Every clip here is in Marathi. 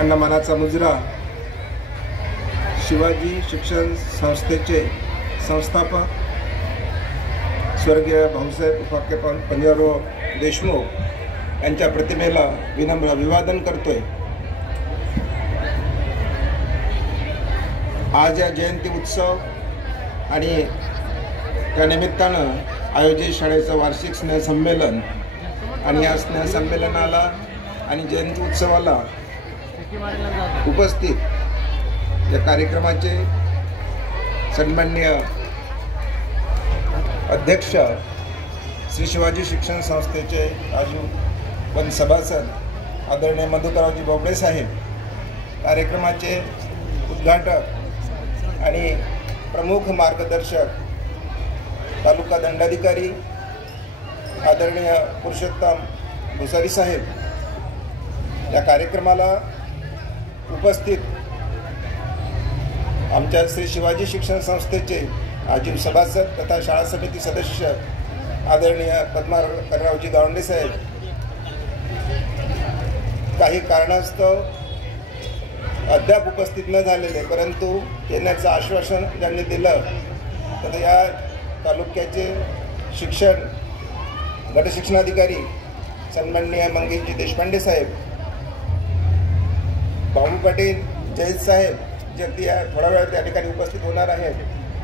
यांना मानाचा मुजरा शिवाजी शिक्षण संस्थेचे संस्थापक स्वर्गीय भाऊसाहेब उपाख्य पंजाबराव देशमुख यांच्या प्रतिमेला विनम्र अभिवादन करतोय। आज या जयंती उत्सव आणि त्या निमित्तानं आयोजित शाळेचं वार्षिक स्नेहसंमेलन आणि या स्नेहसंमेलनाला आणि जयंती उत्सवाला उपस्थित या कार्यक्रमाचे सन्माननीय अध्यक्ष श्री शिवाजी शिक्षण संस्थेचे आजीवन सभासद आदरणीय मधुकररावजी बोबडे साहेब, कार्यक्रमाचे उद्घाटक आणि प्रमुख मार्गदर्शक तालुका दंडाधिकारी आदरणीय पुरुषोत्तम भुसारी साहेब, या कार्यक्रमाला उपस्थित आमच्या श्री शिवाजी शिक्षण संस्थेचे आजीव सभासद तथा शाळा समिती सदस्य आदरणीय पद्माकररावजी गावंडे साहेब, काही कारणास्तव अद्याप उपस्थित न झालेले परंतु येण्याचं आश्वासन ज्यांनी दिलं, तर या तालुक्याचे शिक्षण गटशिक्षणाधिकारी सन्माननीय मंगेशजी देशपांडे साहेब, भाऊ पाटील जयेश साहेब जे अगदी थोड्या वेळात त्या ठिकाणी उपस्थित होणार आहेत,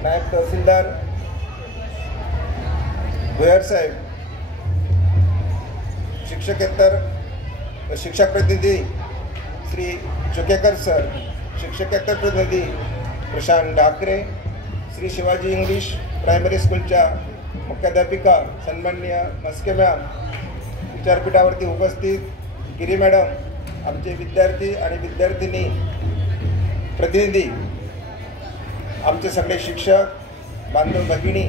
नायब तहसीलदार भुयार साहेब, शिक्षक प्रतिनिधी श्री चुकेकर सर, शिक्षकेतर प्रतिनिधी प्रशांत ढाकरे, श्री शिवाजी इंग्लिश प्रायमरी स्कूलच्या मुख्याध्यापिका सन्माननीय मस्के मॅम, विचारपीठावरती उपस्थित गिरी मॅडम, आमचे विद्यार्थी आणि विद्यार्थिनी प्रतिनिधी, आमचे सगळे शिक्षक बांधव भगिनी,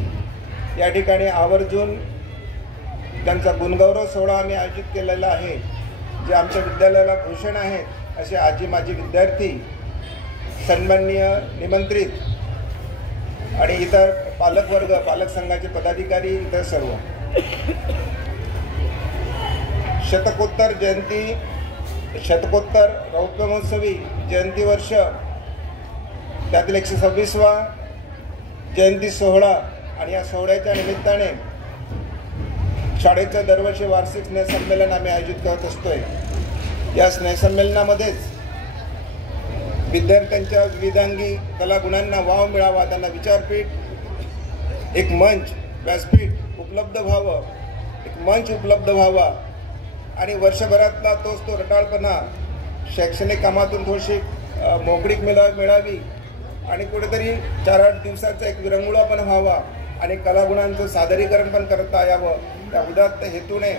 या ठिकाणी आवर्जून त्यांचा गुणगौरव सोहळा आम्ही आयोजित केलेला आहे। जे आमच्या विद्यालयाला भूषण आहेत असे आजी माजी विद्यार्थी, सन्माननीय निमंत्रित आणि इतर पालकवर्ग, पालक संघाचे पदाधिकारी, इतर सर्व शतकोत्तर रौप्य महोत्सवी जयंती वर्ष त्यातील 126वा जयंती सोहळा आणि या सोहळ्याच्या निमित्ताने शाळेचं दरवर्षी वार्षिक स्नेहसंमेलन आम्ही आयोजित करत असतोय। या स्नेहसंमेलनामध्येच विद्यार्थ्यांच्या विविधांगी कलागुणांना वाव मिळावा, त्यांना विचारपीठ, एक मंच, व्यासपीठ उपलब्ध व्हावं, एक मंच उपलब्ध व्हावा आणि वर्षभरातला तो रटाळपणा शैक्षणिक कामातून थोडीशी मोकळीक मिळावी आणि कुठेतरी 4-8 दिवसाचा एक विरंगुळा पण व्हावा आणि कलागुणांचं सादरीकरण पण करता यावं, त्या उदात्त हेतूने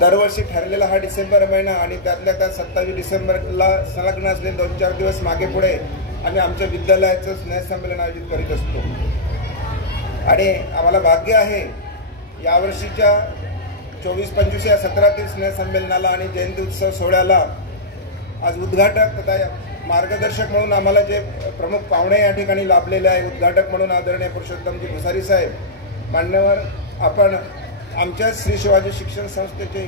दरवर्षी ठरलेला हा डिसेंबर महिना आणि त्यातल्या त्या 27 डिसेंबरला संलग्न असलेले 2-4 दिवस मागे पुढे आम्ही आमच्या विद्यालयाचं स्नेहसंमेलन आयोजित करीत असतो। आणि आम्हाला भाग्य आहे यावर्षीच्या 24-25 या 17तील स्नेहसंमेलनाला आणि जयंती उत्सव सोहळ्याला आज उद्घाटक तथा मार्गदर्शक म्हणून आम्हाला जे प्रमुख पाहुणे या ठिकाणी लाभलेले आहे, उद्घाटक म्हणून आदरणीय पुरुषोत्तमजी भुसारी साहेब, मान्यवर, आपण आमच्या श्री शिवाजी शिक्षण संस्थेचे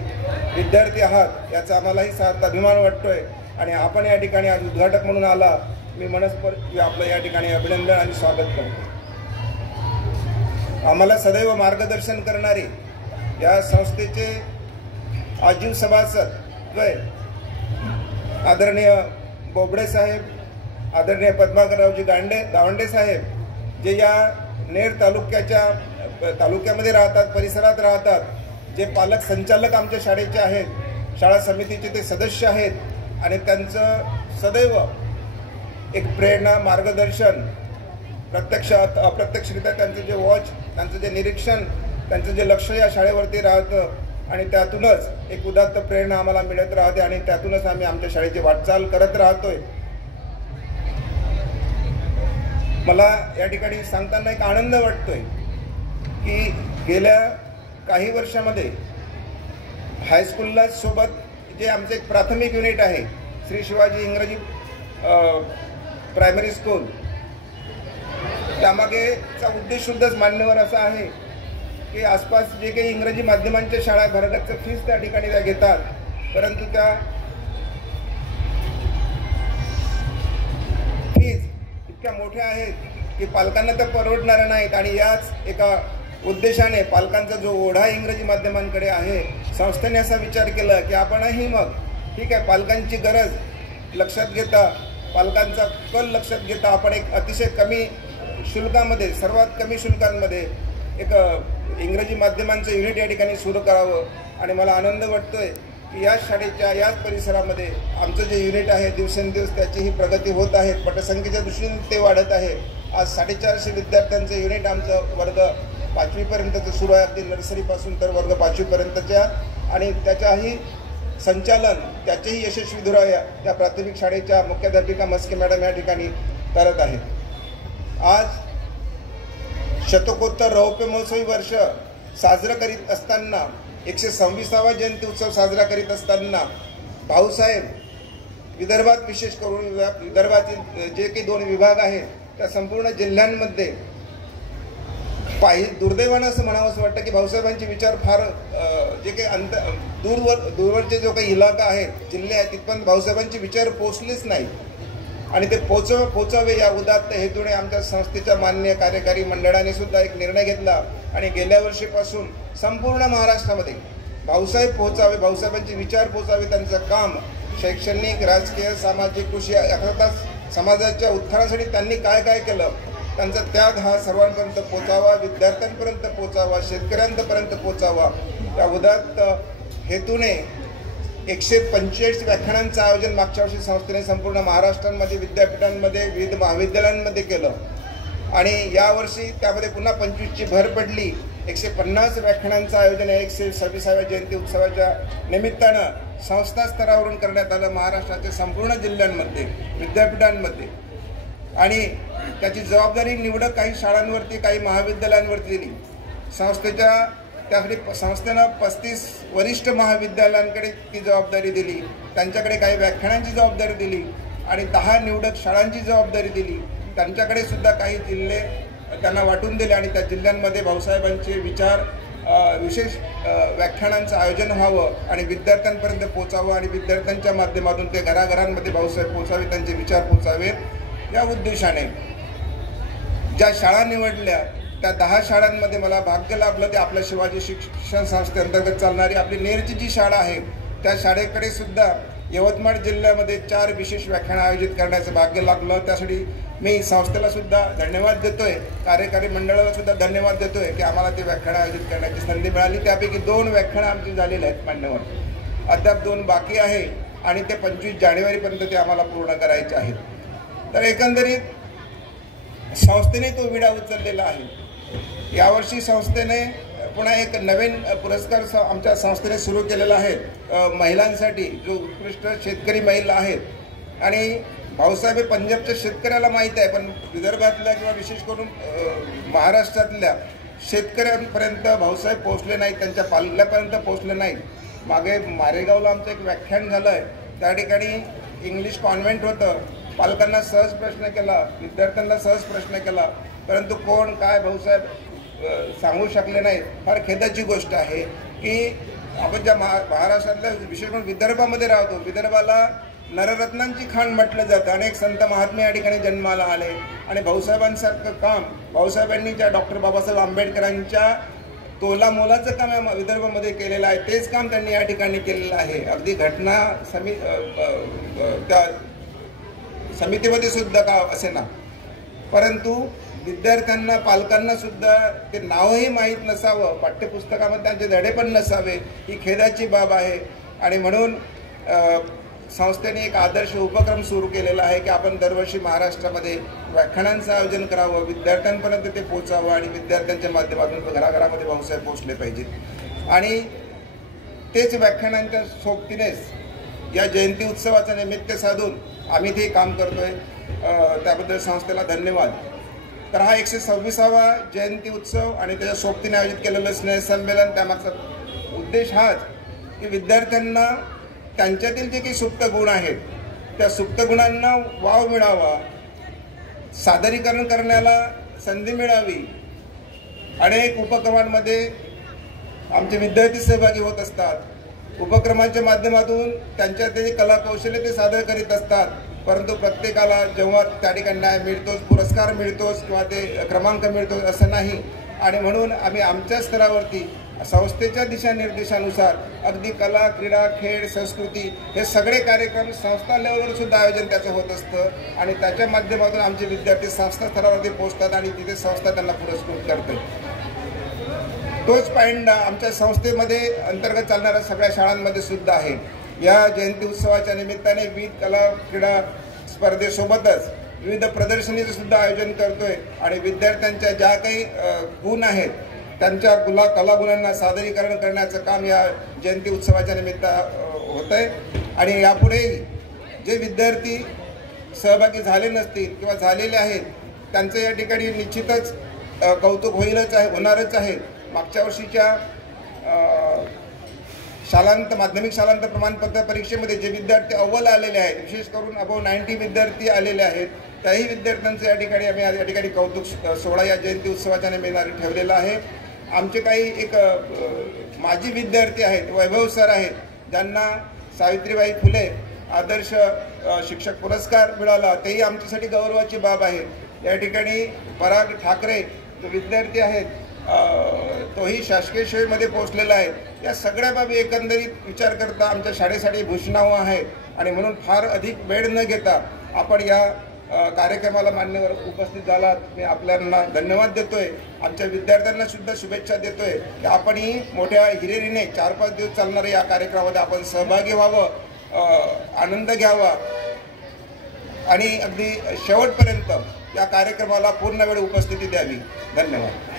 विद्यार्थी आहात याचा आम्हालाही सार्थ अभिमान वाटतोय आणि आपण या ठिकाणी आज उद्घाटक म्हणून आला, मी मनस्फूर्त आपलं या ठिकाणी अभिनंदन आणि स्वागत करतो। आम्हाला सदैव मार्गदर्शन करणारी या संस्थेचे आजीव सभासद आदरणीय बोबडे साहेब, आदरणीय पद्माकररावजी गावंडे साहेब, जे या नेर तालुक्यामध्ये राहतात, परिसरात राहतात, जे पालक संचालक आमच्या शाळेचे आहेत, शाळा समितीचे ते सदस्य आहेत आणि त्यांचं सदैव एक प्रेरणा, मार्गदर्शन, प्रत्यक्ष अप्रत्यक्षरित्या त्यांचं जे वॉच, त्यांचं जे निरीक्षण, त्यांचं जे लक्ष या शाळेवरती राहतं आणि त्यातूनच एक उदात्त प्रेरणा आम्हाला मिळत राहते आणि त्यातूनच आम्ही आमच्या शाळेची वाटचाल करत राहतोय। मला या ठिकाणी सांगताना एक आनंद वाटतोय की गेल्या काही वर्षामध्ये हायस्कूलला सोबत जे आमचं एक प्राथमिक युनिट आहे श्री शिवाजी इंग्रजी प्रायमरी स्कूल, त्यामागेचा उद्देश सुद्धा मान्यवर असा आहे की आसपास जे काही इंग्रजी माध्यमांच्या शाळा भरगच्च फीस त्या ठिकाणी त्या घेतात, परंतु त्या मोठ्या आहेत की पालकांना तर परवडणाऱ्या नाहीत आणि याच एका उद्देशाने पालकांचा जो ओढा इंग्रजी माध्यमांकडे आहे, संस्थेने असा विचार केला की आपणही मग ठीक आहे, पालकांची गरज लक्षात घेता, पालकांचा कल लक्षात घेता आपण एक अतिशय कमी शुल्कामध्ये, सर्वात कमी शुल्कांमध्ये एक इंग्रजी माध्यमांचं युनिट या ठिकाणी सुरू करावं. आणि मला आनंद वाटतोय की याच शाळेच्या याच परिसरामध्ये आमचं जे युनिट आहे दिवसेंदिवस त्याचीही प्रगती होत आहे. पटसंख्येच्या दृष्टीने ते वाढत आहे. आज 450 विद्यार्थ्यांचं युनिट आमचं वर्ग 5वीपर्यंतचं सुरू आहे, अगदी नर्सरीपासून तर वर्ग 5वीपर्यंतच्या. आणि त्याच्याही संचालन त्याचेही यशस्वी धुरा त्या प्राथमिक शाळेच्या मुख्याध्यापिका मस्के मॅडम या ठिकाणी करत आहेत. आज शतकोत्तर रौप्य महोत्सवी वर्ष साजरं करीत असताना, 126वा जयंती उत्सव साजरा करीत असताना भाऊसाहेब विदर्भात, विशेष करून विदर्भातील जे काही 2 विभाग आहेत त्या संपूर्ण जिल्ह्यांमध्ये दुर्दैवानं असं म्हणावं असं वाटतं की भाऊसाहेबांचे विचार फार जे काही दूरवरचे जो काही इलाका आहे, जिल्हे आहेत, तिथपर्यंत भाऊसाहेबांचे विचार पोचलेच नाही. आणि ते पोचावे या उदात्त हेतूने आमच्या संस्थेच्या मान्य कार्यकारी मंडळाने सुद्धा एक निर्णय घेतला आणि गेल्या वर्षीपासून संपूर्ण महाराष्ट्रामध्ये भाऊसाहेब पोहोचावे, भाऊसाहेबांचे विचार पोचावे, त्यांचं काम शैक्षणिक, राजकीय, सामाजिक, कृषी अर्थातच समाजाच्या उत्थानासाठी त्यांनी काय काय केलं, त्यांचा त्याग हा सर्वांपर्यंत पोचावा, विद्यार्थ्यांपर्यंत पोचावा, शेतकऱ्यांपर्यंत पोचावा या उदात्त हेतूने 145 व्याख्यानांचं आयोजन मागच्या वर्षी संस्थेने संपूर्ण महाराष्ट्रामध्ये विद्यापीठांमध्ये, विविध महाविद्यालयांमध्ये केलं. आणि यावर्षी त्यामध्ये पुन्हा 25ची भर पडली. 150 व्याख्यानांचं आयोजन 126व्या जयंती उत्सवाच्या निमित्तानं संस्था स्तरावरून करण्यात आलं महाराष्ट्राच्या संपूर्ण जिल्ह्यांमध्ये, विद्यापीठांमध्ये. आणि त्याची जबाबदारी निवडक काही शाळांवरती, काही महाविद्यालयांवरती दिली. त्यासाठी संस्थेनं 35 वरिष्ठ महाविद्यालयांकडे ती जबाबदारी दिली, त्यांच्याकडे काही व्याख्यानांची जबाबदारी दिली आणि 10 निवडक शाळांची जबाबदारी दिली. त्यांच्याकडे सुद्धा काही जिल्हे त्यांना वाटून दिले आणि त्या जिल्ह्यांमध्ये भाऊसाहेबांचे विचार, विशेष व्याख्यानांचं आयोजन व्हावं आणि विद्यार्थ्यांपर्यंत पोचावं आणि विद्यार्थ्यांच्या माध्यमातून ते घराघरांमध्ये भाऊसाहेब पोचावे, त्यांचे विचार पोचावेत या उद्देशाने ज्या शाळा निवडल्या त्या 10 शाळांमध्ये मला भाग्य लाभलं ते आपल्या शिवाजी शिक्षण संस्थेअंतर्गत चालणारी आपली नेरची जी शाळा आहे त्या शाळेकडे सुद्धा यवतमाळ जिल्ह्यामध्ये 4 विशेष व्याख्यान आयोजित करण्याचं भाग्य लाभलं. त्यासाठी मी संस्थेला सुद्धा धन्यवाद देतोय, कार्यकारी मंडळाला सुद्धा धन्यवाद देतोय की आम्हाला ते व्याख्यान आयोजित करण्याची संधी मिळाली. त्यापैकी 2 व्याख्यानं आमची झालेली आहेत मान्यवर, अद्याप 2 बाकी आहे आणि ते 25 जानेवारीपर्यंत ते आम्हाला पूर्ण करायचे आहेत. तर एकंदरीत संस्थेने तो विडा उचललेला आहे. यावर्षी संस्थेने पुन्हा एक नवीन पुरस्कार आमच्या संस्थेने सुरू केलेला आहे महिलांसाठी, जो उत्कृष्ट शेतकरी महिला आहेत. आणि भाऊसाहेब हे पंजाबच्या शेतकऱ्याला माहीत आहे, पण विदर्भातल्या किंवा विशेष करून महाराष्ट्रातल्या शेतकऱ्यांपर्यंत भाऊसाहेब पोहोचले नाहीत, त्यांच्या पाल्यापर्यंत पोहोचले नाहीत. मागे मारेगावला आमचं एक व्याख्यान झालं आहे, त्या ठिकाणी इंग्लिश कॉन्व्हेंट होतं. पालकांना सहज प्रश्न केला, विद्यार्थ्यांना सहज प्रश्न केला, परंतु कोण काय भाऊसाहेब सांगू शकले नाहीत. फार खेदाची गोष्ट आहे की आपण ज्या महाराष्ट्रातल्या विशेष करून विदर्भामध्ये राहतो, विदर्भाला नररत्नांची खाण म्हटलं जातं. अनेक संत महात्मे या ठिकाणी जन्माला आले आणि भाऊसाहेबांसारखं काम भाऊसाहेबांनी ज्या डॉक्टर बाबासाहेब आंबेडकरांच्या तोला मोलाचं काम या विदर्भामध्ये केलेलं आहे, तेच काम त्यांनी या ठिकाणी केलेलं आहे. अगदी घटना त्या समितीमध्ये सुद्धा का असे ना, परंतु विद्यार्थ्यांना, पालकांना सुद्धा ते नावही माहीत नसावं, पाठ्यपुस्तकामध्ये त्यांचे धडे पण नसावे, ही खेदाची बाब आहे. आणि म्हणून संस्थेने एक आदर्श उपक्रम सुरू केलेला आहे की आपण दरवर्षी महाराष्ट्रामध्ये व्याख्यानांचं आयोजन करावं, विद्यार्थ्यांपर्यंत ते पोचावं आणि विद्यार्थ्यांच्या माध्यमातून घराघरामध्ये भाऊसाहेब पोचले पाहिजेत. आणि तेच व्याख्यानांच्या सोबतीनेच या जयंती उत्सवाचं निमित्त साधून आम्ही ते काम करतोय, त्याबद्दल संस्थेला धन्यवाद. तर हा 126वा जयंती उत्सव आणि त्याच्या सोबतीने आयोजित केलेलं स्नेहसंमेलन, त्यामागचा उद्देश हाच की विद्यार्थ्यांना त्यांच्यातील जे काही सुप्त गुण आहेत त्या सुप्त गुणांना वाव मिळावा, सादरीकरण करण्याला संधी मिळावी. अनेक उपक्रमांमध्ये आमचे विद्यार्थी सहभागी होत असतात, उपक्रमांच्या माध्यमातून त्यांच्या ते कलाकौशल्य ते सादर करीत असतात. परंतु प्रत्येकाला जेव्हा त्या ठिकाणी न्याय मिळतोच, पुरस्कार मिळतोच किंवा ते क्रमांक मिळतोच असं नाही. आणि म्हणून आम्ही आमच्या स्तरावरती संस्थेच्या दिशानिर्देशानुसार अगदी कला, क्रीडा, खेळ, संस्कृती हे सगळे कार्यक्रम संस्था लेवलवर सुद्धा आयोजन त्याचं होत असतं आणि त्याच्या माध्यमातून आमचे विद्यार्थी संस्था स्तरावरती पोहोचतात आणि तिथे संस्था त्यांना पुरस्कृत करते. तोच पॉईंट आमच्या संस्थेमध्ये अंतर्गत चालणाऱ्या सगळ्या शाळांमध्ये सुद्धा आहे. या जयंती उत्सवाच्या निमित्ताने विविध कला क्रीडा स्पर्धेसोबतच विविध प्रदर्शनीचं सुद्धा आयोजन करतोय आणि विद्यार्थ्यांच्या ज्या काही गुण आहेत त्यांच्या कलागुणांना सादरीकरण करण्याचं काम या जयंती उत्सवाच्या निमित्त होत आहे. आणि यापुढेही जे विद्यार्थी सहभागी झाले नसतील किंवा झालेले आहेत त्यांचं या ठिकाणी निश्चितच कौतुक होणारच आहे. मागच्या वर्षीच्या माध्यमिक शालांत प्रमाणपत्र परीक्षेमध्ये जे विद्यार्थी अव्वल आलेले आहेत, विशेष करून अबव 90 विद्यार्थी आलेले आहेत, त्याही विद्यार्थ्यांचं या ठिकाणी आम्ही या ठिकाणी कौतुक सोहळा या जयंती उत्सवाच्या निमित्ताने ठेवलेला आहे. आमचे काही एक माजी विद्यार्थी आहेत, वैभव सर आहेत, ज्यांना सावित्रीबाई फुले आदर्श शिक्षक पुरस्कार मिळाला, तेही आमच्यासाठी गौरवाची बाब आहे. या ठिकाणी पराग ठाकरे जो विद्यार्थी आहेत तोही शासकीय सेवेमध्ये पोहोचलेला आहे. या सगळ्या बाबी एकंदरीत विचार करता आमच्या शाळेसाठी भूषणावं आहे आणि म्हणून फार अधिक वेळ न घेता आपण या कार्यक्रमाला मान्यवर उपस्थित झालात. मी आपल्याला धन्यवाद देतोय. आमच्या विद्यार्थ्यांना सुद्धा शुभेच्छा देतोय की आपणही मोठ्या हिरिरीने 4-5 दिवस चालणाऱ्या या कार्यक्रमामध्ये आपण सहभागी व्हावं, आनंद घ्यावा आणि अगदी शेवटपर्यंत या कार्यक्रमाला पूर्ण वेळ उपस्थिती द्यावी. धन्यवाद.